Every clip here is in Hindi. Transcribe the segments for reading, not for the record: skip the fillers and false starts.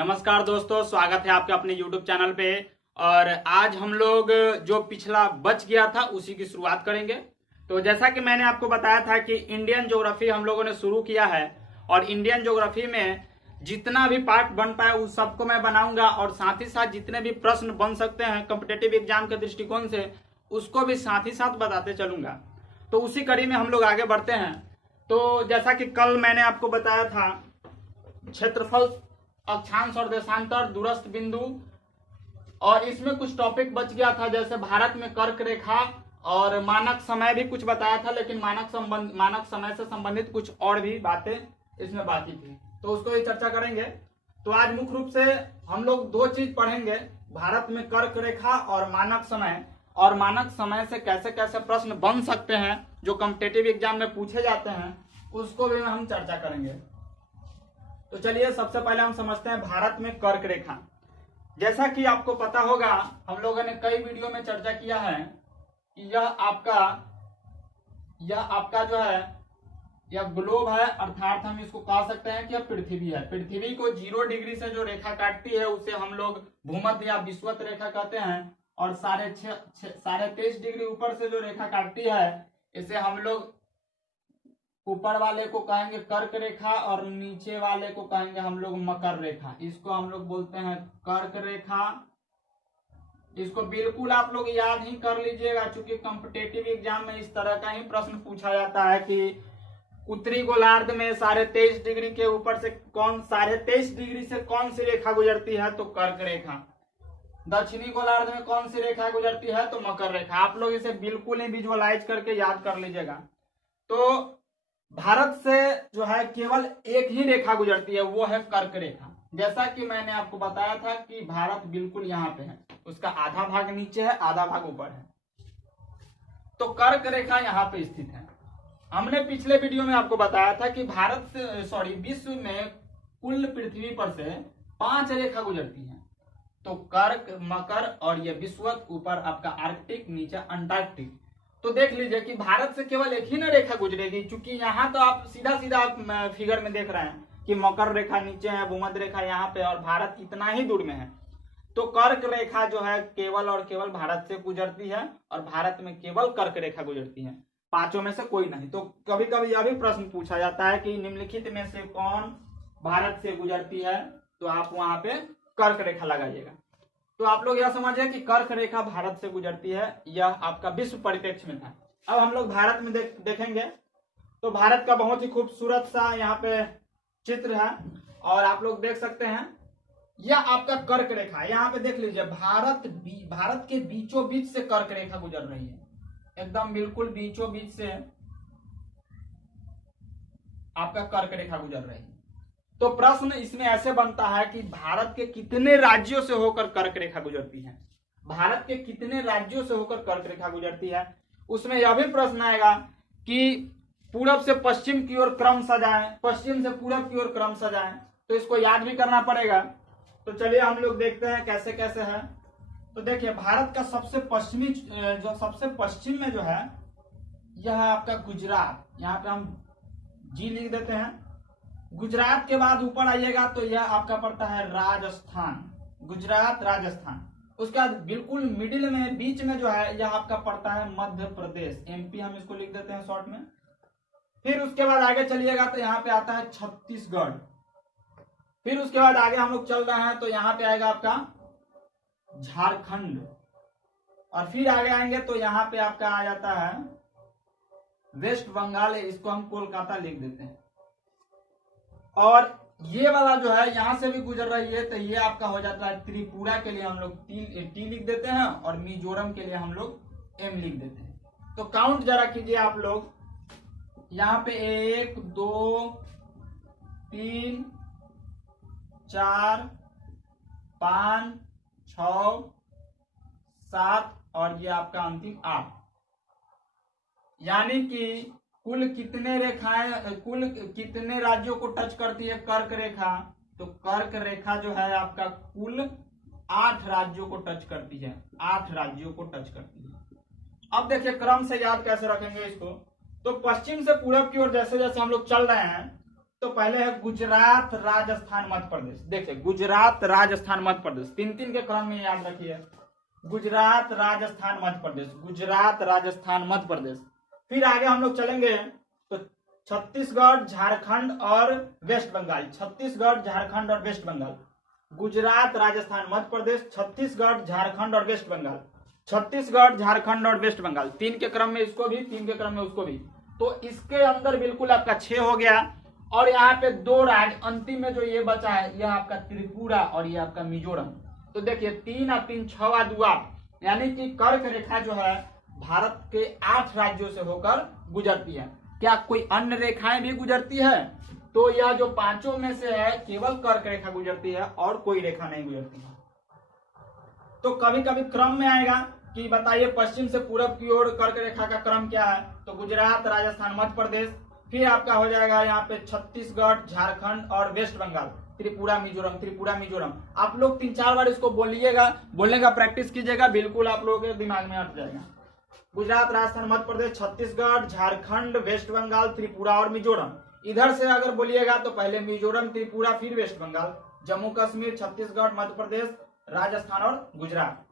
नमस्कार दोस्तों, स्वागत है आपके अपने YouTube चैनल पे। और आज हम लोग जो पिछला बच गया था उसी की शुरुआत करेंगे। तो जैसा कि मैंने आपको बताया था कि इंडियन ज्योग्राफी हम लोगों ने शुरू किया है और इंडियन ज्योग्राफी में जितना भी पार्ट बन पाए उस सबको मैं बनाऊंगा और साथ ही साथ जितने भी प्रश्न बन सकते हैं कॉम्पिटिटिव एग्जाम के दृष्टिकोण से उसको भी साथ ही साथ बताते चलूंगा। तो उसी कड़ी में हम लोग आगे बढ़ते हैं। तो जैसा कि कल मैंने आपको बताया था क्षेत्रफल, अक्षांश और देशांतर, दूरस्थ बिंदु, और इसमें कुछ टॉपिक बच गया था जैसे भारत में कर्क रेखा और मानक समय भी कुछ बताया था, लेकिन मानक समय से संबंधित कुछ और भी बातें इसमें बाकी थी, तो उसको भी चर्चा करेंगे। तो आज मुख्य रूप से हम लोग दो चीज पढ़ेंगे, भारत में कर्क रेखा और मानक समय से कैसे कैसे प्रश्न बन सकते हैं जो कॉम्पिटिटिव एग्जाम में पूछे जाते हैं, उसको भी हम चर्चा करेंगे। तो चलिए सबसे पहले हम समझते हैं भारत में कर्क रेखा। जैसा कि आपको पता होगा, हम लोगों ने कई वीडियो में चर्चा किया है कि यह आपका जो है यह ग्लोब है, अर्थात हम इसको कह सकते हैं कि यह पृथ्वी है। पृथ्वी को 0 डिग्री से जो रेखा काटती है उसे हम लोग भूमध्य या विषुवत रेखा कहते हैं, और 23.5 डिग्री ऊपर से जो रेखा काटती है इसे हम लोग ऊपर वाले को कहेंगे कर्क रेखा और नीचे वाले को कहेंगे हम लोग मकर रेखा। इसको हम लोग बोलते हैं कर्क रेखा। इसको बिल्कुल आप लोग याद ही कर लीजिएगा, क्योंकि कॉम्पिटिटिव एग्जाम में इस तरह का ही प्रश्न पूछा जाता है कि उत्तरी गोलार्ध में 23.5 डिग्री के ऊपर से 23.5 डिग्री से कौन सी रेखा गुजरती है, तो कर्क रेखा। दक्षिणी गोलार्ध में कौन सी रेखा गुजरती है, तो मकर रेखा। आप लोग इसे बिल्कुल ही विजुअलाइज करके याद कर लीजिएगा। तो भारत से जो है केवल एक ही रेखा गुजरती है, वो है कर्क रेखा। जैसा कि मैंने आपको बताया था कि भारत बिल्कुल यहाँ पे है, उसका आधा भाग नीचे है, आधा भाग ऊपर है। तो कर्क रेखा यहाँ पे स्थित है। हमने पिछले वीडियो में आपको बताया था कि विश्व में कुल पृथ्वी पर से 5 रेखा गुजरती है। तो कर्क, मकर और ये विषुवत, ऊपर आपका आर्कटिक, नीचे अंटार्कटिक। तो देख लीजिए कि भारत से केवल एक ही न रेखा गुजरेगी, क्योंकि यहाँ तो आप सीधा फिगर में देख रहे हैं कि मकर रेखा नीचे है, भूमध्य रेखा यहाँ पे, और भारत इतना ही दूर में है। तो कर्क रेखा जो है केवल और केवल भारत से गुजरती है, और भारत में केवल कर्क रेखा गुजरती है, पांचों में से कोई नहीं। तो कभी कभी यह भी प्रश्न पूछा जाता है कि निम्नलिखित में से कौन भारत से गुजरती है, तो आप वहां पे कर्क रेखा लगाइएगा। तो आप लोग यह समझिए कि कर्क रेखा भारत से गुजरती है। यह आपका विश्व परिप्रेक्ष्य में था। अब हम लोग भारत में देखेंगे तो भारत का बहुत ही खूबसूरत सा यहाँ पे चित्र है, और आप लोग देख सकते हैं यह आपका कर्क रेखा। यहाँ पे देख लीजिए भारत के बीचों बीच से कर्क रेखा गुजर रही है, एकदम बिल्कुल बीचों बीच से आपका कर्क रेखा गुजर रही है। तो प्रश्न इसमें ऐसे बनता है कि भारत के कितने राज्यों से होकर कर्क रेखा गुजरती है, भारत के कितने राज्यों से होकर कर्क रेखा गुजरती है। उसमें यह भी प्रश्न आएगा कि पूरब से पश्चिम की ओर क्रमशः जाएं, पश्चिम से पूरब की ओर क्रमशः जाएं, तो इसको याद भी करना पड़ेगा। तो चलिए हम लोग देखते हैं कैसे कैसे है। तो देखिए भारत का सबसे पश्चिम में जो है यह आपका गुजरात, यहाँ पे हम जी लिख देते हैं। गुजरात के बाद ऊपर आइएगा तो यह आपका पड़ता है राजस्थान, गुजरात राजस्थान। उसका बिल्कुल मिडिल में बीच में जो है यह आपका पड़ता है मध्य प्रदेश, एमपी हम इसको लिख देते हैं शॉर्ट में। फिर उसके बाद आगे चलिएगा तो यहाँ पे आता है छत्तीसगढ़। फिर उसके बाद आगे हम लोग चल रहे हैं तो यहाँ पे आएगा आपका झारखंड, और फिर आगे आएंगे तो यहाँ पे आपका आ जाता है वेस्ट बंगाल, इसको हम कोलकाता लिख देते हैं। और ये वाला जो है यहां से भी गुजर रही है, तो ये आपका हो जाता है त्रिपुरा, के लिए हम लोग टी लिख देते हैं, और मिजोरम के लिए हम लोग एम लिख देते हैं। तो काउंट जरा कीजिए आप लोग, यहाँ पे 1 2 3 4 5 6 7 और ये आपका अंतिम 8, यानी कि कुल कितने राज्यों को टच करती है कर्क रेखा, तो कर्क रेखा जो है आपका कुल 8 राज्यों को टच करती है, 8 राज्यों को टच करती है। अब देखिए क्रम से याद कैसे रखेंगे इसको। तो पश्चिम से पूरब की ओर जैसे जैसे हम लोग चल रहे हैं तो पहले है गुजरात, राजस्थान, मध्य प्रदेश। देखिए गुजरात, राजस्थान, मध्य प्रदेश, तीन तीन के क्रम में याद रखिए। गुजरात, राजस्थान, मध्य प्रदेश, गुजरात, राजस्थान, मध्य प्रदेश। फिर आगे हम लोग चलेंगे तो छत्तीसगढ़, झारखंड और वेस्ट बंगाल। छत्तीसगढ़, झारखंड और वेस्ट बंगाल। गुजरात, राजस्थान, मध्य प्रदेश, छत्तीसगढ़, झारखंड और वेस्ट बंगाल। छत्तीसगढ़, झारखंड और वेस्ट बंगाल, तीन के क्रम में इसको भी, तीन के क्रम में उसको भी। तो इसके अंदर बिल्कुल आपका 6 हो गया। और यहाँ पे 2 राज्य अंतिम में जो ये बचा है, यह आपका त्रिपुरा और ये आपका मिजोरम। तो देखिए 3 और 3 6 और 2 8, यानी कि कर्क रेखा जो है भारत के 8 राज्यों से होकर गुजरती है। क्या कोई अन्य रेखाएं भी गुजरती है? तो यह जो पांचों में से है केवल कर्क रेखा गुजरती है और कोई रेखा नहीं गुजरती है। तो कभी कभी क्रम में आएगा कि बताइए पश्चिम से पूरब की ओर कर्क रेखा का क्रम क्या है, तो गुजरात, राजस्थान, मध्य प्रदेश। फिर आपका हो जाएगा यहाँ पे छत्तीसगढ़, झारखंड और वेस्ट बंगाल, त्रिपुरा, मिजोरम, त्रिपुरा, मिजोरम। आप लोग 3-4 बार इसको बोलिएगा, बोलने का प्रैक्टिस कीजिएगा, बिल्कुल आप लोगों के दिमाग में अट जाएगा। गुजरात, राजस्थान, मध्य प्रदेश, छत्तीसगढ़, झारखंड, वेस्ट बंगाल, त्रिपुरा और मिजोरम। इधर से अगर बोलिएगा तो पहले मिजोरम, त्रिपुरा, फिर वेस्ट बंगाल, जम्मू कश्मीर, छत्तीसगढ़, मध्य प्रदेश, राजस्थान और गुजरात।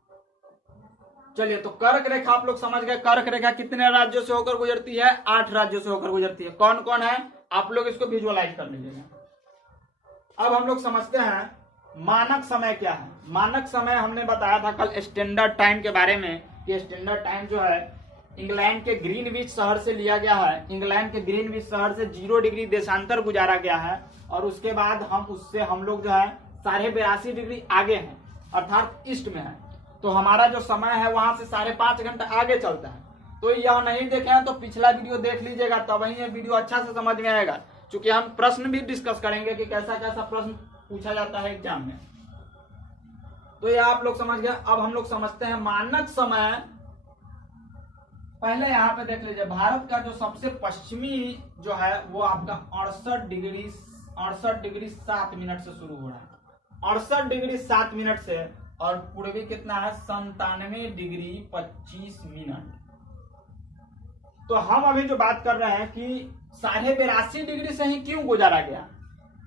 चलिए तो कर्क रेखा आप लोग समझ गए। कर्क रेखा कितने राज्यों से होकर गुजरती है? 8 राज्यों से होकर गुजरती है। कौन कौन है आप लोग इसको विजुअलाइज कर लीजिएगा। अब हम लोग समझते हैं मानक समय क्या है। मानक समय हमने बताया था कल स्टैंडर्ड टाइम के बारे में कि स्टैंडर्ड टाइम जो है इंग्लैंड के ग्रीनविच शहर से लिया गया है। इंग्लैंड के ग्रीनविच शहर से 0 डिग्री देशांतर गुजारा गया है और उसके बाद हम लोग जो है 82.5 डिग्री आगे हैं, अर्थात ईस्ट में है। तो हमारा जो समय है वहां से 5.5 घंटा आगे चलता है। तो यह नहीं देखे हैं तो पिछला वीडियो देख लीजिएगा, तब वही ये वीडियो अच्छा से समझ में आएगा। क्योंकि हम प्रश्न भी डिस्कस करेंगे कि कैसा कैसा प्रश्न पूछा जाता है एग्जाम में। तो ये आप लोग समझ गए। अब हम लोग समझते हैं मानक समय। पहले यहाँ पे देख लीजिए, भारत का जो सबसे पश्चिमी जो है वो आपका 68 डिग्री 7 मिनट से शुरू हो रहा है। 68 डिग्री 7 मिनट से, और पूर्वी कितना है? 97 डिग्री 25 मिनट। तो हम अभी जो बात कर रहे हैं कि 82.5 डिग्री से ही क्यों गुजारा गया,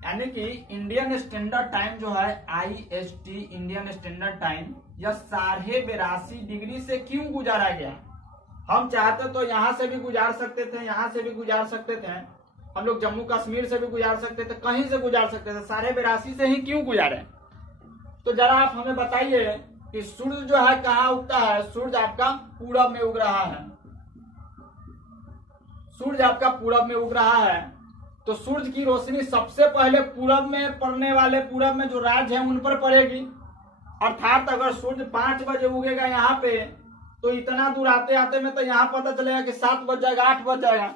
यानी कि इंडियन स्टैंडर्ड टाइम जो है IST, इंडियन स्टैंडर्ड टाइम, यह 82.5 डिग्री से क्यों गुजारा गया। हम चाहते तो यहां से भी गुजार सकते थे, यहां से भी गुजार सकते थे, हम लोग जम्मू कश्मीर से भी गुजार सकते थे, कहीं से गुजार सकते थे। 82.5 से ही क्यों गुजारे? तो जरा आप हमें बताइए कि सूर्य जो है कहाँ उगता है? सूर्य आपका पूरब में उग रहा है। सूर्य आपका पूरब में उग रहा है, तो सूर्य की रोशनी सबसे पहले पूरब में पड़ने वाले, पूरब में जो राज्य है उन पर पड़ेगी। अर्थात अगर सूर्य 5 बजे उगेगा यहाँ पे, तो इतना दूर आते आते में तो यहाँ पता चलेगा कि 7 बज जाएगा, 8 बज जाएगा।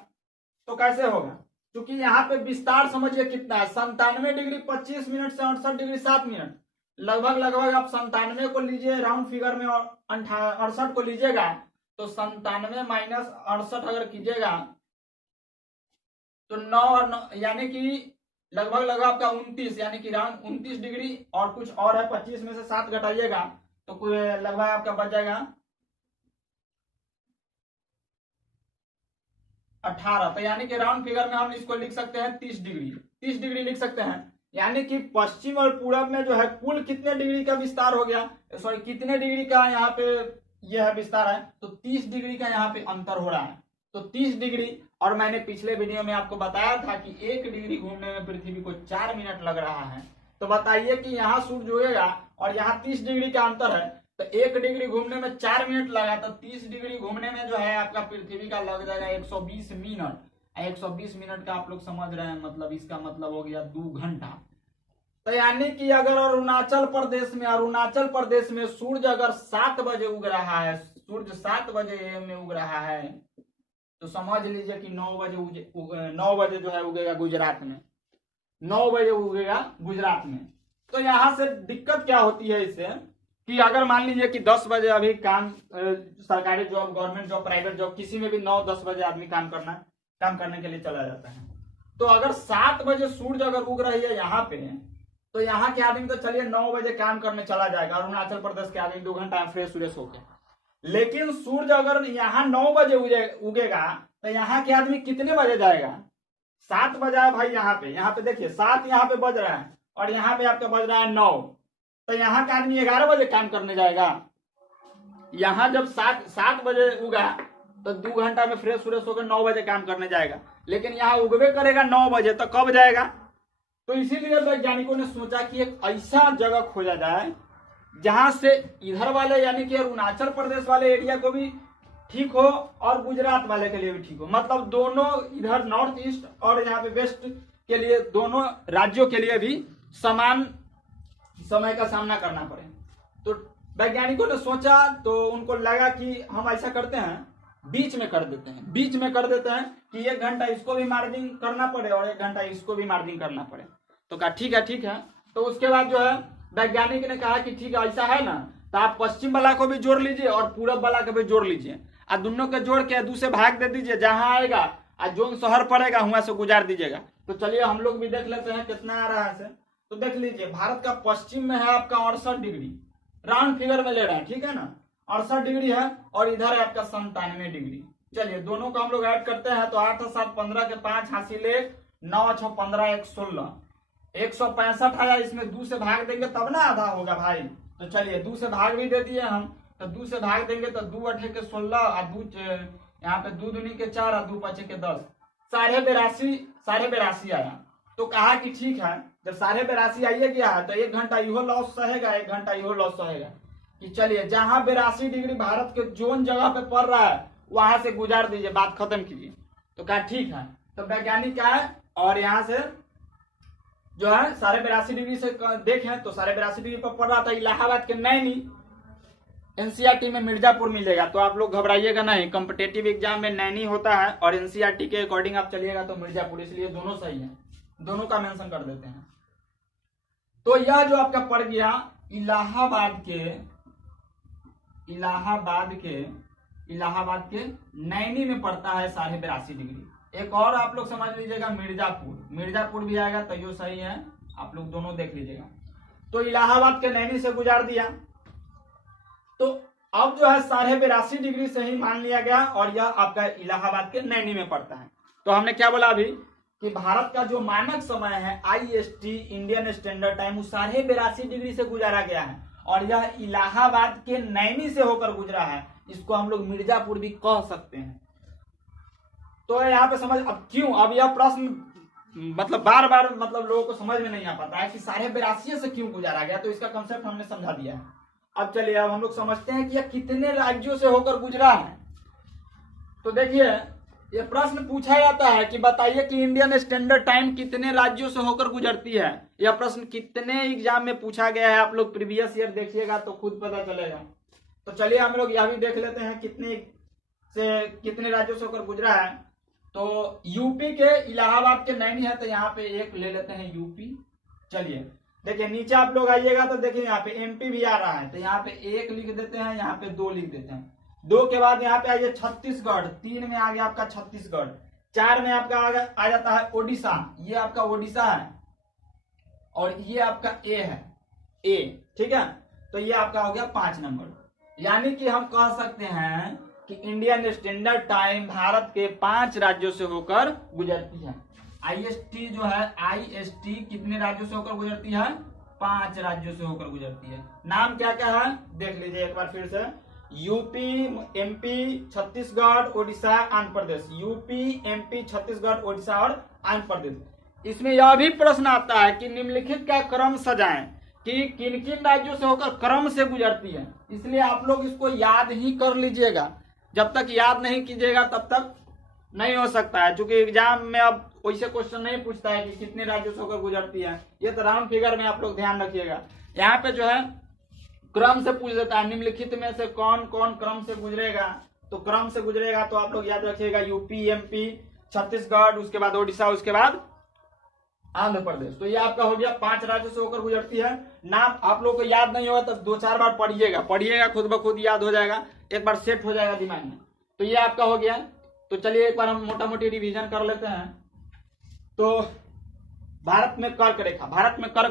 तो कैसे होगा? क्योंकि यहाँ पे विस्तार समझिए कितना है, 97 डिग्री 25 मिनट से 68 डिग्री 7 मिनट, लगभग आप 97 को लीजिए राउंड फिगर में और 68 को लीजिएगा, तो 97 माइनस 68 अगर कीजिएगा तो 9 और 9 यानी कि लगभग आपका 29, यानी कि राउंड 29 डिग्री और कुछ और है। 25 में से 7 घटाइएगा तो लगभग आपका बच जाएगा 18। तो यानी कि राउंड फिगर में हम इसको लिख सकते हैं 30 डिग्री लिख सकते हैं। यानी कि पश्चिम और पूरब में जो है कुल कितने डिग्री का विस्तार हो गया, सॉरी कितने डिग्री का यहाँ पे यह विस्तार है, तो 30 डिग्री का यहाँ पे अंतर हो रहा है। तो 30 डिग्री, और मैंने पिछले वीडियो में आपको बताया था कि 1 डिग्री घूमने में पृथ्वी को 4 मिनट लग रहा है। तो बताइए कि यहाँ सूर्य उगेगा और यहाँ 30 डिग्री का अंतर है, तो 1 डिग्री घूमने में 4 मिनट लगा, तो 30 डिग्री घूमने में जो है आपका पृथ्वी का लग जाएगा 120 मिनट। 120 मिनट का आप लोग समझ रहे हैं, मतलब इसका मतलब हो गया 2 घंटा। तो यानी कि अगर अरुणाचल प्रदेश में सूर्य अगर 7 बजे उग रहा है, सूर्य 7 बजे AM में उग रहा है, तो समझ लीजिए कि 9 बजे जो है उगेगा गुजरात में, 9 बजे उगेगा गुजरात में। तो यहाँ से दिक्कत क्या होती है इससे कि अगर मान लीजिए कि 10 बजे अभी काम, सरकारी job, government job, private job, किसी में भी 9-10 बजे आदमी काम करने के लिए चला जाता है। तो अगर 7 बजे सूर्य अगर उग रही है यहाँ पे, तो यहाँ के आदमी तो चलिए 9 बजे काम करने चला जाएगा, अरुणाचल प्रदेश के आदमी 2 घंटा फ्रेश होके। लेकिन सूर्य अगर यहाँ 9 बजे उगेगा, तो यहाँ के आदमी कितने बजे जाएगा? 7 बजा है भाई यहाँ पे देखिए 7 यहाँ पे बज रहा है और यहाँ पे आपका बज रहा है 9, तो यहाँ का आदमी 11 बजे काम करने जाएगा। यहाँ जब 7 बजे उगा तो 2 घंटा में फ्रेश होकर 9 बजे काम करने जाएगा, लेकिन यहाँ उगवे करेगा 9 बजे, तो कब जाएगा? तो इसीलिए वैज्ञानिकों ने सोचा कि एक ऐसा जगह खोजा जाए जहां से इधर वाले यानी कि अरुणाचल प्रदेश वाले एरिया को भी ठीक हो और गुजरात वाले के लिए भी ठीक हो, मतलब दोनों इधर नॉर्थ ईस्ट और यहाँ पे वेस्ट के लिए दोनों राज्यों के लिए भी समान समय का सामना करना पड़े। तो वैज्ञानिकों ने सोचा, तो उनको लगा कि हम ऐसा करते हैं बीच में कर देते हैं कि 1 घंटा इसको भी मार्जिन करना पड़े और 1 घंटा इसको भी मार्जिन करना पड़े। तो कहा ठीक है। तो उसके बाद जो है वैज्ञानिक ने कहा कि ठीक है ऐसा है ना, तो आप पश्चिम वाला को भी जोड़ लीजिए और पूरब वाला को भी जोड़ लीजिए, और दोनों के जोड़ के 2 से भाग दे दीजिए, जहां आएगा और जो शहर पड़ेगा वहां से गुजार दीजिएगा। तो चलिए हम लोग भी देख लेते हैं कितना आ रहा है। तो देख लीजिए भारत का पश्चिम में है आपका 68 डिग्री, राउंड फिगर में ले रहे हैं, ठीक है ना, 68 डिग्री है, और इधर है आपका 97 डिग्री। चलिए दोनों को हम लोग ऐड करते हैं, तो 8 और 7 15 के 5 हासिल 1, 9 6 15 1 16, 165 आया। इसमें 2 से भाग देंगे तब ना आधा होगा भाई। तो चलिए 2 से भाग भी दे दिए हम, तो 2 से भाग देंगे तो 2 8 के 16 और 2 यहाँ पे 2 दूनी के 4 और 2 5 के 10, 82.5 आया। तो कहा कि ठीक है, जब 82.5 आइए गया है तो 1 घंटा इहो लॉस सहेगा, 1 घंटा इहो लॉस सहेगा। कि चलिए जहां 82 डिग्री भारत के जोन जगह पे पड़ रहा है वहां से गुजार दीजिए, बात खत्म कीजिए। तो कहा ठीक है। तो वैज्ञानिक क्या है, और यहाँ से जो है 82.5 डिग्री से देखें तो 82.5 डिग्री पर पड़ रहा था इलाहाबाद के नैनी, एनसीईआरटी में मिर्जापुर मिलेगा। तो आप लोग घबराइएगा नहीं, कॉम्पिटेटिव एग्जाम में नैनी होता है और एनसीईआरटी के अकॉर्डिंग आप चलिएगा तो मिर्जापुर, इसलिए दोनों सही है, दोनों का मेंशन कर देते हैं। तो यह जो आपका पड़ गया इलाहाबाद के नैनी में पड़ता है 82.5 डिग्री। एक और आप लोग समझ लीजिएगा मिर्जापुर भी आएगा, तो ये सही है, आप लोग दोनों देख लीजिएगा। तो इलाहाबाद के नैनी से गुजार दिया, तो अब जो है 82.5 डिग्री से ही मान लिया गया और यह आपका इलाहाबाद के नैनी में पड़ता है। तो हमने क्या बोला अभी कि भारत का जो मानक समय है IST इंडियन स्टैंडर्ड टाइम, वो 82.5 डिग्री से गुजारा गया है और यह इलाहाबाद के नैनी से होकर गुजरा है। इसको हम लोग मिर्जापुर भी कह सकते हैं। तो यहाँ पे समझ, अब क्यों, अब यह प्रश्न मतलब बार बार मतलब लोगों को समझ में नहीं आ पाता है कि 82.5 से क्यों गुजारा गया, तो इसका कंसेप्ट हमने समझा दिया है। अब चलिए अब हम लोग समझते हैं कि यह कितने राज्यों से होकर गुजरा है। तो देखिए ये प्रश्न पूछा जाता है कि बताइए कि इंडियन स्टैंडर्ड टाइम कितने राज्यों से होकर गुजरती है। यह प्रश्न कितने एग्जाम में पूछा गया है, आप लोग प्रीवियस ईयर देखिएगा तो खुद पता चलेगा। तो चलिए हम लोग यह भी देख लेते हैं कितने राज्यों से होकर गुजरा है। तो यूपी के इलाहाबाद के नैनी है, तो यहाँ पे 1 ले लेते हैं यूपी। चलिए देखिए नीचे आप लोग आइएगा तो देखिए यहाँ पे एमपी भी आ रहा है, तो यहाँ पे 1 लिख देते हैं, यहाँ पे 2 लिख देते हैं। 2 के बाद यहाँ पे आइए छत्तीसगढ़, 3 में आ गया आपका छत्तीसगढ़, 4 में आपका आ जाता है ओडिशा, ये आपका ओडिशा है और ये आपका ए है, ए, ठीक है। तो ये आपका हो गया 5 नंबर। यानी कि हम कह सकते हैं कि इंडियन स्टैंडर्ड टाइम भारत के 5 राज्यों से होकर गुजरती है। IST जो है IST कितने राज्यों से होकर गुजरती है, 5 राज्यों से होकर गुजरती है। नाम क्या क्या है देख लीजिए एक बार फिर से, UP, MP, Chhattisgarh, Odisha, Andhra Pradesh. UP, MP, Chhattisgarh, Odisha और आंध्र प्रदेश। इसमें यह भी प्रश्न आता है कि निम्नलिखित का क्रम सजाएं कि किन किन राज्यों से होकर क्रम से गुजरती है। इसलिए आप लोग इसको याद ही कर लीजिएगा, जब तक याद नहीं कीजिएगा तब तक नहीं हो सकता है, क्योंकि एग्जाम में अब वैसे क्वेश्चन नहीं पूछता है कि कितने राज्यों से होकर गुजरती है। ये तो राउंड फिगर में आप लोग ध्यान रखिएगा। यहाँ पे जो है क्रम से पूछ देता है, निम्नलिखित में से कौन कौन क्रम से गुजरेगा। तो क्रम से गुजरेगा तो आप लोग याद रखिएगा यूपी, एमपी, छत्तीसगढ़, उसके बाद ओडिशा, उसके बाद आंध्र प्रदेश। तो ये आपका हो गया 5 राज्यों से होकर गुजरती है। नाम आप लोगों को याद नहीं होगा तो 2-4 बार पढ़िएगा, खुद ब खुद याद हो जाएगा, एक बार सेट हो जाएगा दिमाग में। तो ये आपका हो गया। तो चलिए एक बार हम मोटा मोटी रिवीजन कर लेते हैं। तो भारत में कर्क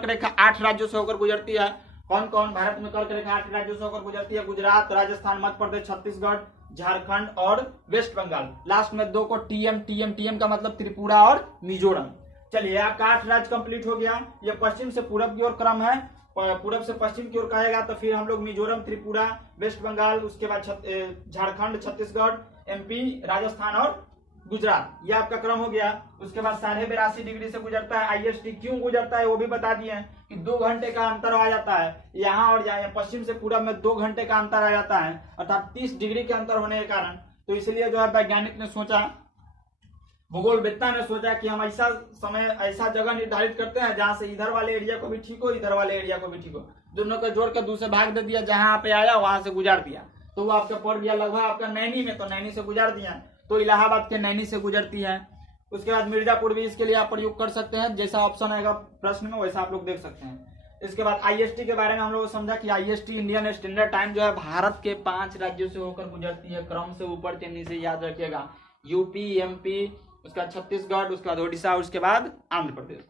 रेखा 8 राज्यों से होकर गुजरती है। कौन कौन भारत में कर्क रेखा 8 राज्यों से होकर गुजरती है? गुजरात, राजस्थान, मध्य प्रदेश, छत्तीसगढ़, झारखंड और वेस्ट बंगाल। लास्ट में 2 को टीएम का मतलब त्रिपुरा और मिजोरम। चलिए आपका 8 राज्य कंप्लीट हो गया। ये पश्चिम से पूरब की ओर क्रम है, पूरब से पश्चिम की ओर कहेगा तो फिर हम लोग मिजोरम, त्रिपुरा, वेस्ट बंगाल, उसके बाद झारखंड, छत्तीसगढ़, एमपी, राजस्थान और गुजरात, ये आपका क्रम हो गया। उसके बाद 82.5 डिग्री से गुजरता है। आईएसटी क्यों गुजरता है वो भी बता दिए हैं कि 2 घंटे का अंतर आ जाता है यहाँ और यहाँ, पश्चिम से पूरब में 2 घंटे का अंतर आ जाता है, अर्थात 30 डिग्री के अंतर होने के कारण। तो इसलिए जो है वैज्ञानिक ने सोचा, भूगोलवेत्ता ने सोचा कि हम ऐसा समय, ऐसा जगह निर्धारित करते हैं जहां से इधर वाले एरिया को भी ठीक हो, इधर वाले एरिया को भी ठीक हो, दोनों को जोड़ कर दूसरे भाग दे दिया, जहां पे आया वहां से गुजार दिया। तो वो आपका पड़ गया लगभग आपका नैनी में, तो नैनी से गुजार दिया, तो इलाहाबाद के नैनी से गुजरती है। उसके बाद मिर्जापुर भी इसके लिए आप प्रयोग कर सकते हैं, जैसा ऑप्शन आएगा प्रश्न में वैसा आप लोग देख सकते हैं। इसके बाद आईएसटी के बारे में हम लोग समझा कि आईएसटी इंडियन स्टैंडर्ड टाइम जो है भारत के 5 राज्यों से होकर गुजरती है, क्रम से ऊपर से नीचे याद रखिएगा। यूपी, एमपी, उसके बाद छत्तीसगढ़, उसके बाद ओडिशा, उसके बाद आंध्र प्रदेश।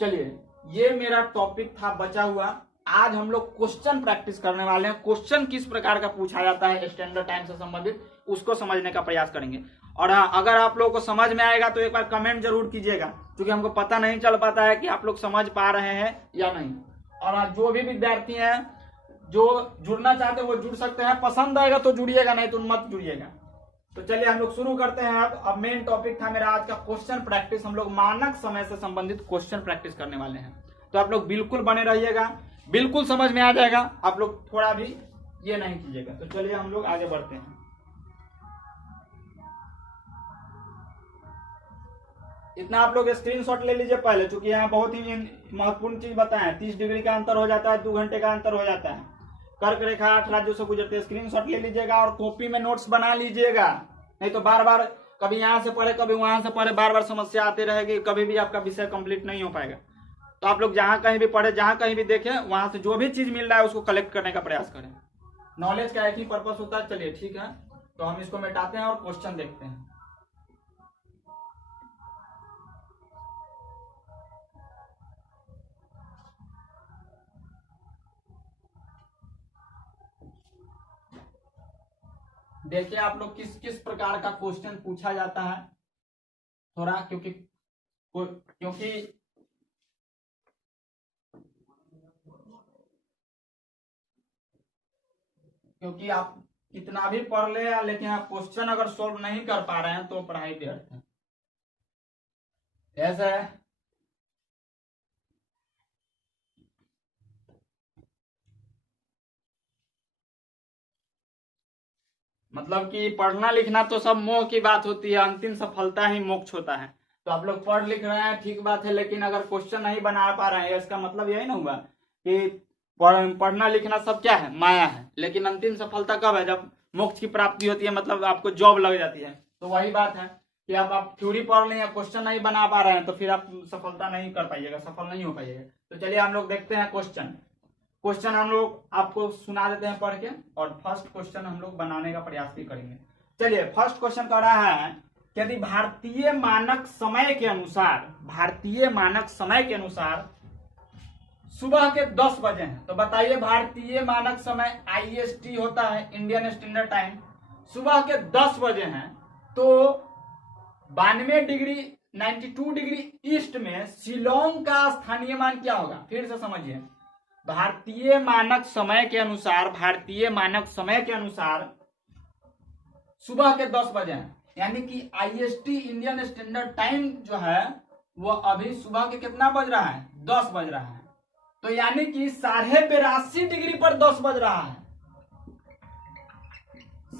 चलिए ये मेरा टॉपिक था बचा हुआ। आज हम लोग क्वेश्चन प्रैक्टिस करने वाले हैं। क्वेश्चन किस प्रकार का पूछा जाता है स्टैंडर्ड टाइम से संबंधित, उसको समझने का प्रयास करेंगे। और हाँ, अगर आप लोगों को समझ में आएगा तो एक बार कमेंट जरूर कीजिएगा, क्योंकि हमको पता नहीं चल पाता है कि आप लोग समझ पा रहे हैं या नहीं। और हाँ, जो भी विद्यार्थी हैं जो जुड़ना चाहते हैं वो जुड़ सकते हैं, पसंद आएगा तो जुड़िएगा, नहीं तो मत जुड़िएगा। तो चलिए हम लोग शुरू करते हैं। अब मेन टॉपिक था मेरा आज का क्वेश्चन प्रैक्टिस। हम लोग मानक समय से संबंधित क्वेश्चन प्रैक्टिस करने वाले हैं, तो आप लोग बिल्कुल बने रहिएगा, बिल्कुल समझ में आ जाएगा। आप लोग थोड़ा भी ये नहीं कीजिएगा। तो चलिए हम लोग आगे बढ़ते हैं। इतना आप लोग स्क्रीनशॉट ले लीजिए पहले, क्योंकि यहाँ बहुत ही महत्वपूर्ण चीज बताएं। 30 डिग्री का अंतर हो जाता है, 2 घंटे का अंतर हो जाता है, कर्क रेखा 8 राज्यों से गुजरते हैं। स्क्रीनशॉट ले लीजिएगा और कॉपी में नोट्स बना लीजिएगा, नहीं तो बार बार कभी यहाँ से पढ़े कभी वहां से पढ़े, बार बार समस्या आती रहेगी, कभी भी आपका विषय कंप्लीट नहीं हो पाएगा। तो आप लोग जहां कहीं भी पढ़े, जहां कहीं भी देखें, वहां से जो भी चीज मिल रहा है उसको कलेक्ट करने का प्रयास करें। नॉलेज का एक ही पर्पस होता है। चलिए ठीक है, तो हम इसको मिटाते हैं और क्वेश्चन देखते हैं। देखिए आप लोग किस किस प्रकार का क्वेश्चन पूछा जाता है थोड़ा, क्योंकि आप कितना भी पढ़ ले, लेकिन आप क्वेश्चन अगर सोल्व नहीं कर पा रहे हैं तो पढ़ाई व्यर्थ है। ऐसा है, मतलब कि पढ़ना लिखना तो सब मोह की बात होती है, अंतिम सफलता ही मोक्ष होता है। तो आप लोग पढ़ लिख रहे हैं, ठीक बात है, लेकिन अगर क्वेश्चन नहीं बना पा रहे हैं, इसका मतलब यही ना हुआ कि पढ़ना लिखना सब क्या है, माया है। लेकिन अंतिम सफलता कब है? जब मोक्ष की प्राप्ति होती है, मतलब आपको जॉब लग जाती है। तो वही बात है कि अब आप थ्योरी पढ़ लें या क्वेश्चन नहीं बना पा रहे हैं, तो फिर आप सफलता नहीं कर पाइएगा, सफल नहीं हो पाइएगा। तो चलिए हम लोग देखते हैं क्वेश्चन हम लोग आपको सुना देते हैं पढ़ के, और फर्स्ट क्वेश्चन हम लोग बनाने का प्रयास भी करेंगे। चलिए फर्स्ट क्वेश्चन कर रहा है, यदि भारतीय मानक समय के अनुसार सुबह के 10 बजे हैं, तो बताइए भारतीय मानक समय IST होता है, इंडियन स्टैंडर्ड टाइम, सुबह के 10 बजे हैं, तो 92 डिग्री 92 डिग्री ईस्ट में शिलोंग का स्थानीय मान क्या होगा? फिर से समझिए, भारतीय मानक समय के अनुसार सुबह के 10 बजे हैं, यानी कि IST इंडियन स्टैंडर्ड टाइम जो है वो अभी सुबह के कितना बज रहा है? 10 बज रहा है। तो यानी कि 82.5 डिग्री पर 10 बज रहा है।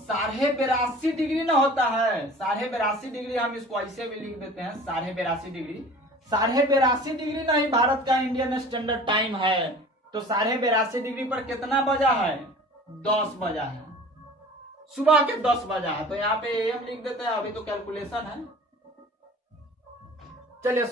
82.5 डिग्री ना होता है, 82.5 डिग्री हम इसको ऐसे भी लिख देते हैं, 82.5 डिग्री। 82.5 डिग्री नहीं, भारत का इंडियन स्टैंडर्ड टाइम है, तो 82.5 डिग्री पर कितना बजा है? 10 बजा है, सुबह के 10 बजा है। तो यहाँ पे AM लिख देते हैं, अभी तो कैलकुलेशन है। चलिए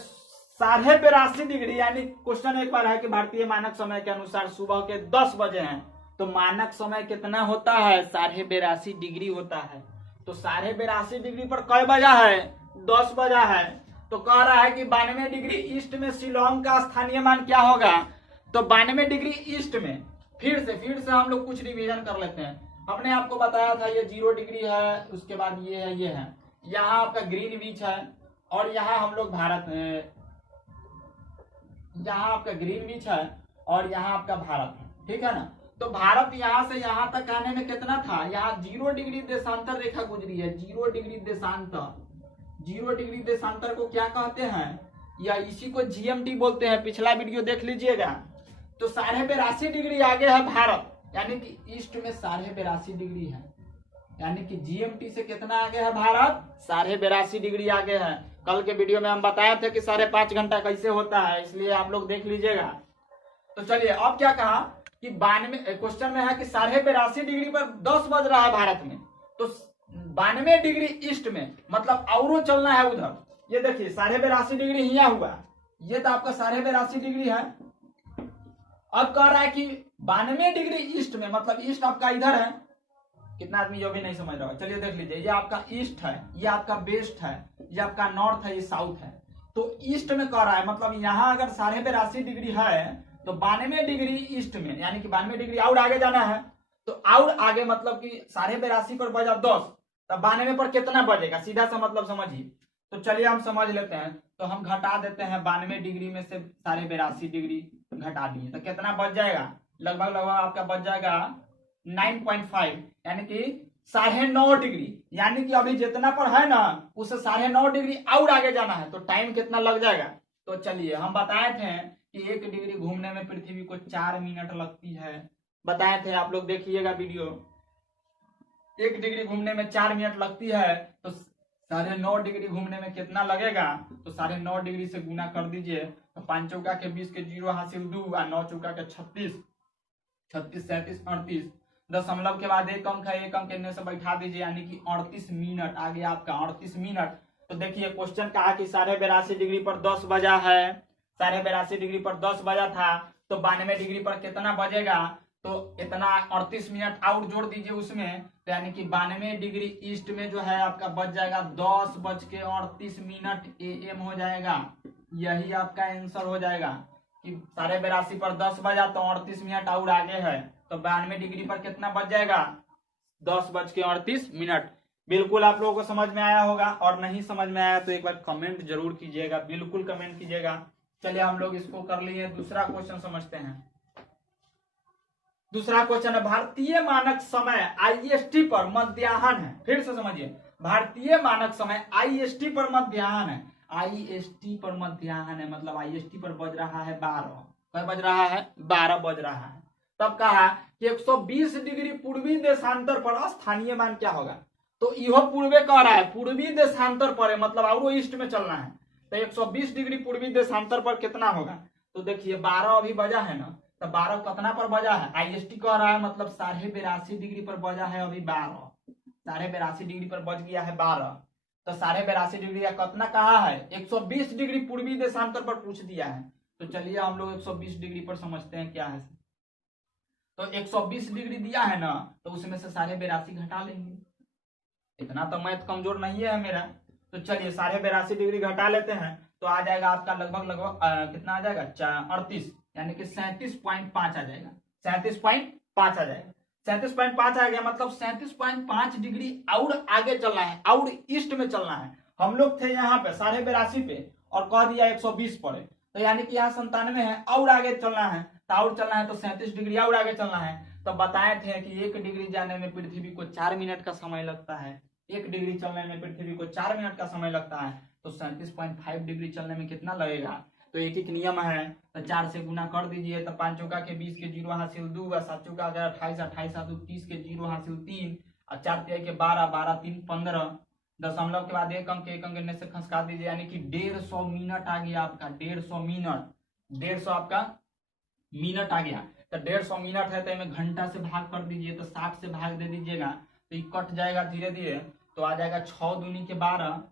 82.5 डिग्री, यानी क्वेश्चन एक बार है कि भारतीय मानक समय के अनुसार सुबह के 10 बजे हैं, तो मानक समय कितना होता है? 82.5 डिग्री होता है। तो 82.5 डिग्री पर कई बजा है? 10 बजा है। तो कह रहा है कि 92 डिग्री ईस्ट में शिलोंग का स्थानीय मान क्या होगा? तो 92 डिग्री ईस्ट में फिर से हम लोग कुछ रिवीजन कर लेते हैं। हमने आपको बताया था ये 0 डिग्री है, उसके बाद ये है, ये है, यहाँ आपका ग्रीनविच है, और यहाँ हम लोग भारत में, यहाँ आपका ग्रीनविच है और यहाँ आपका भारत है, ठीक है ना। तो भारत यहाँ से यहाँ तक आने में कितना था, यहाँ 0 डिग्री देशांतर रेखा गुजरी है, 0 डिग्री देशांतर। 0 डिग्री देशांतर को क्या कहते हैं, या इसी को GMT बोलते हैं, पिछला वीडियो देख लीजिएगा। तो 82.5 डिग्री आगे है भारत, यानी कि ईस्ट में 82.5 डिग्री है, यानी कि GMT से कितना आगे है भारत, 82.5 डिग्री आगे है। कल के वीडियो में हम बताए थे कि 5.5 घंटा कैसे होता है, इसलिए आप लोग देख लीजिएगा। तो चलिए अब क्या कहा कि 92 क्वेश्चन में है कि 82.5 डिग्री पर 10 बज रहा है भारत में, तो 92 डिग्री ईस्ट में, मतलब औरों चलना है उधर। ये देखिए 82.5 डिग्री यहाँ हुआ, ये तो आपका 82.5 डिग्री है। अब कह रहा है कि 92 डिग्री ईस्ट में, मतलब ईस्ट आपका इधर है। कितना आदमी जो भी नहीं समझ रहा है, चलिए देख लीजिए, ये आपका ईस्ट है, ये आपका वेस्ट है, ये आपका नॉर्थ है, ये साउथ है। तो ईस्ट में कह रहा है, मतलब यहाँ अगर 82.5 डिग्री है तो 92 डिग्री ईस्ट में, यानी कि 92 डिग्री और आगे जाना है। तो और आगे मतलब कि 82.5 पर बजा 10, तब 92 पर कितना बजेगा, सीधा सा मतलब समझिए। तो चलिए हम समझ लेते हैं। तो हम घटा देते हैं, 92 डिग्री में से 82.5 डिग्री घटा दिए तो कितना बच जाएगा, लगभग आपका बच जाएगा 9.5, यानी कि 9.5 डिग्री। यानी कि अभी जितना पर है ना, उससे 9.5 डिग्री और आगे जाना है, तो टाइम कितना लग जाएगा। तो चलिए हम बताए थे कि 1 डिग्री घूमने में पृथ्वी को 4 मिनट लगती है, बताए थे, आप लोग देखिएगा वीडियो। 1 डिग्री घूमने में 4 मिनट लगती है, तो 9.5 डिग्री घूमने में कितना लगेगा, तो 9.5 डिग्री से गुना कर दीजिए। तो 5 चौका के 20 के 0 हासिल 2, और 9 चौका के 36, 36, 37, 38, दशमलव के बाद एक अंक है, एक अंक इनमें से बैठा दीजिए, यानी कि 38 मिनट आ गया आपका 38 मिनट। तो देखिए क्वेश्चन कहा कि 82.5 डिग्री पर 10 बजा है, 82.5 डिग्री पर 10 बजा था, तो 92 डिग्री पर कितना बजेगा, तो इतना 38 मिनट और जोड़ दीजिए उसमें, तो यानी कि 92 डिग्री ईस्ट में जो है आपका बच जाएगा 10:38 AM हो जाएगा। यही आपका आंसर हो जाएगा कि 82.5 पर 10 बजा तो 38 मिनट और आगे है, तो 92 डिग्री पर कितना बच जाएगा, 10:38। बिल्कुल आप लोगों को समझ में आया होगा, और नहीं समझ में आया तो एक बार कमेंट जरूर कीजिएगा, बिल्कुल कमेंट कीजिएगा। चलिए हम लोग इसको कर लिए, दूसरा क्वेश्चन समझते हैं। दूसरा क्वेश्चन है, भारतीय मानक समय IST पर मध्याह्न है। फिर से समझिए, भारतीय मानक समय IST पर मध्याह्न है, IST पर मध्याह्न है, मतलब IST पर बज रहा है 12। क्या बज रहा है, 12 बज रहा है। तब कहा कि 120 डिग्री पूर्वी देशांतर पर स्थानीय मान क्या होगा, तो इहो पूर्वे कह रहा है, पूर्वी देशांतर पर है, मतलब और ईस्ट में चलना है। तो 120 डिग्री पूर्वी देशांतर पर कितना होगा, तो देखिए 12 अभी बजा है ना, तो 12 कितना पर बजा है, IST कह रहा है, मतलब 82.5 डिग्री पर बजा है अभी 12, 82.5 डिग्री पर बज गया है 12। तो 82.5 डिग्री का कितना कहा है, 120 डिग्री पूर्वी देशांतर पर पूछ दिया है। तो चलिए हम लोग 120 डिग्री पर समझते हैं क्या है। तो 120 डिग्री दिया है ना, तो उसमें से 82.5 घटा लेंगे, इतना तो मैथ कमजोर नहीं है मेरा। तो चलिए 82.5 डिग्री घटा लेते हैं, तो आ जाएगा आपका लगभग कितना आ जाएगा, 38, यानी कि 37.5 आ जाएगा, 37.5 आ जाएगा, 37.5 आ गया, मतलब 37.5 डिग्री और आगे चलना है, और ईस्ट में चलना है। हम लोग थे यहाँ पे 82.5 पे और कह दिया 120 पर, तो यानी कि यहाँ 97 है, और आगे चलना है, तो और चलना है तो 37 डिग्री और आगे चलना है। तो बताए थे कि 1 डिग्री जाने में पृथ्वी को 4 मिनट का समय लगता है, 1 डिग्री चलने में पृथ्वी को 4 मिनट का समय लगता है, तो 37.5 डिग्री चलने में कितना लगेगा। तो एक एक नियम है, तो 4 से गुना कर दीजिए, तो 5 चौका के 20 के 0 हासिल 2, 7 चौका के 28, 28 7 30 के 0 हासिल 3, और 4 तिहाई के 12, 12 3 15, दशमलव के बाद एक अंक इनमें से खसका दीजिए, यानी कि 150 मिनट आ गया आपका, 150 मिनट, 150 आपका मिनट आ गया। तो 150 मिनट है, तो इन्हें घंटा से भाग कर दीजिए, तो 60 से भाग दे दीजिएगा, तो ये कट जाएगा धीरे धीरे, तो आ जाएगा 6 दूनी के 12,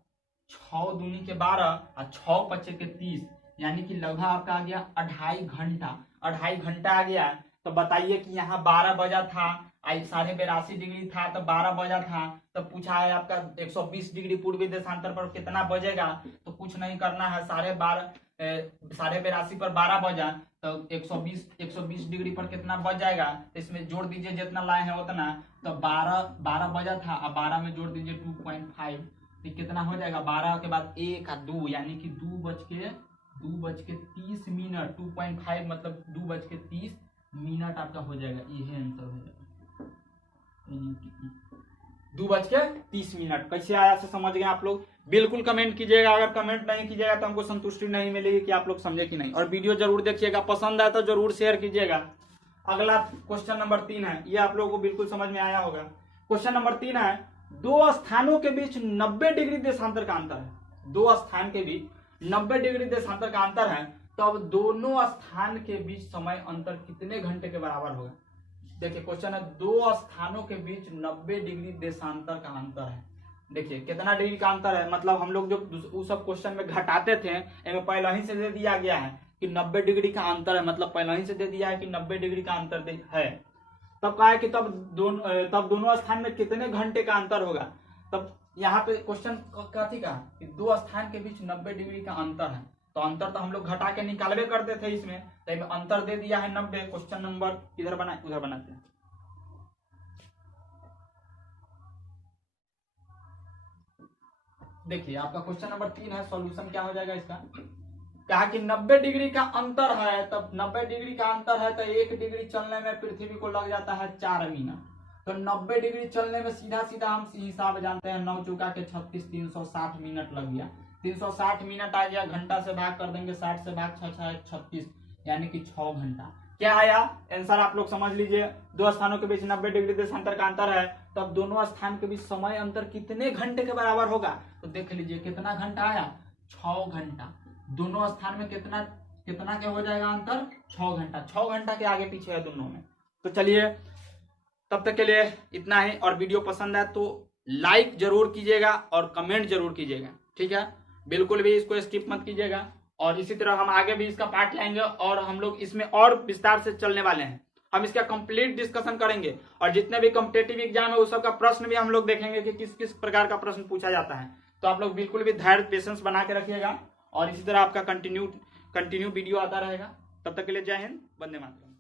6 दूनी के 12 और 6 पचे के 30, यानी कि लगभग आपका आ गया 2.5 घंटा, 2.5 घंटा आ गया। तो बताइए कि यहाँ 12 बजा था, 82.5 डिग्री था, तो 12 बजा था, तो पूछा है आपका 120 डिग्री पूर्वी देशांतर पर कितना बजेगा। तो कुछ नहीं करना है, 82.5 पर 12 बजा तो 120 डिग्री पर कितना बच जाएगा, तो इसमें जोड़ दीजिए जितना लाए हैं उतना, तो 12 बजा था, अब 12 में जोड़ दीजिए 2.5, तो कितना हो जाएगा 12 के बाद 1 और 2 यानी कि 2:30 मिनट, 2.5 मतलब 2:30 मिनट आपका हो जाएगा। ये आंसर हो जाएगा 2:30 मिनट। कैसे आया से समझ गए आप लोग? बिल्कुल कमेंट कीजिएगा, अगर कमेंट नहीं कीजिएगा तो हमको संतुष्टि नहीं मिलेगी कि आप लोग समझे कि नहीं। और वीडियो जरूर देखिएगा, पसंद आए तो जरूर शेयर कीजिएगा। अगला क्वेश्चन नंबर 3 है, ये आप लोगों को बिल्कुल समझ में आया होगा। क्वेश्चन नंबर 3 है, दो स्थानों के बीच 90 डिग्री देशांतर का अंतर है। दो स्थान के बीच 90 डिग्री देशांतर का अंतर है, तो अब दोनों स्थान के बीच समय अंतर कितने घंटे के बराबर होगा? देखिए क्वेश्चन है, दो स्थानों के बीच 90 डिग्री देशांतर का अंतर है। देखिए कितना डिग्री का अंतर है, मतलब हम लोग जो उस सब क्वेश्चन में घटाते थे, इनमें पहले ही से दे दिया गया है कि 90 डिग्री का अंतर है, मतलब पहले ही से दे दिया है कि 90 डिग्री का अंतर है। तब कहा है कि तब दोनों स्थान में कितने घंटे का अंतर होगा। तब यहाँ पे क्वेश्चन कथी का कि दो स्थान के बीच 90 डिग्री का अंतर है, तो अंतर तो हम लोग घटा के निकालवे करते थे इसमें, तो अंतर दे दिया है 90। क्वेश्चन नंबर इधर उधर बनाते हैं। देखिए आपका क्वेश्चन नंबर 3 है, सॉल्यूशन क्या हो जाएगा इसका? कहा कि 90 डिग्री का अंतर है, तब 90 डिग्री का अंतर है तो 1 डिग्री चलने में पृथ्वी को लग जाता है 4 मिनट। तो 90 डिग्री चलने में सीधा सीधा हम हिसाब जानते हैं, 9 चौका के 36, 360 मिनट लग गया। 360 मिनट आ गया, घंटा से भाग कर देंगे, 60 से भाग 6 36 यानी कि 6 घंटा। क्या आया आंसर आप लोग समझ लीजिए। दो स्थानों के बीच 90 डिग्री देशांतर का अंतर है, तब दोनों स्थान के बीच समय अंतर कितने घंटे के बराबर होगा? तो देख लीजिए कितना घंटा आया, 6 घंटा। दोनों स्थान में कितना के हो जाएगा अंतर? 6 घंटा। 6 घंटा के आगे पीछे है दोनों में। तो चलिए तब तक के लिए इतना ही, और वीडियो पसंद आए तो लाइक जरूर कीजिएगा और कमेंट जरूर कीजिएगा, ठीक है? बिल्कुल भी इसको स्किप मत कीजिएगा। और इसी तरह हम आगे भी इसका पार्ट लाएंगे और हम लोग इसमें और विस्तार से चलने वाले हैं। हम इसका कंप्लीट डिस्कशन करेंगे और जितने भी कॉम्पिटेटिव एग्जाम है उस सब का प्रश्न भी हम लोग देखेंगे कि किस किस प्रकार का प्रश्न पूछा जाता है। तो आप लोग बिल्कुल भी धैर्य पेशेंस बना के रखिएगा और इसी तरह आपका कंटिन्यू वीडियो आता रहेगा। तब तक के लिए जय हिंद, वंदे मातरम।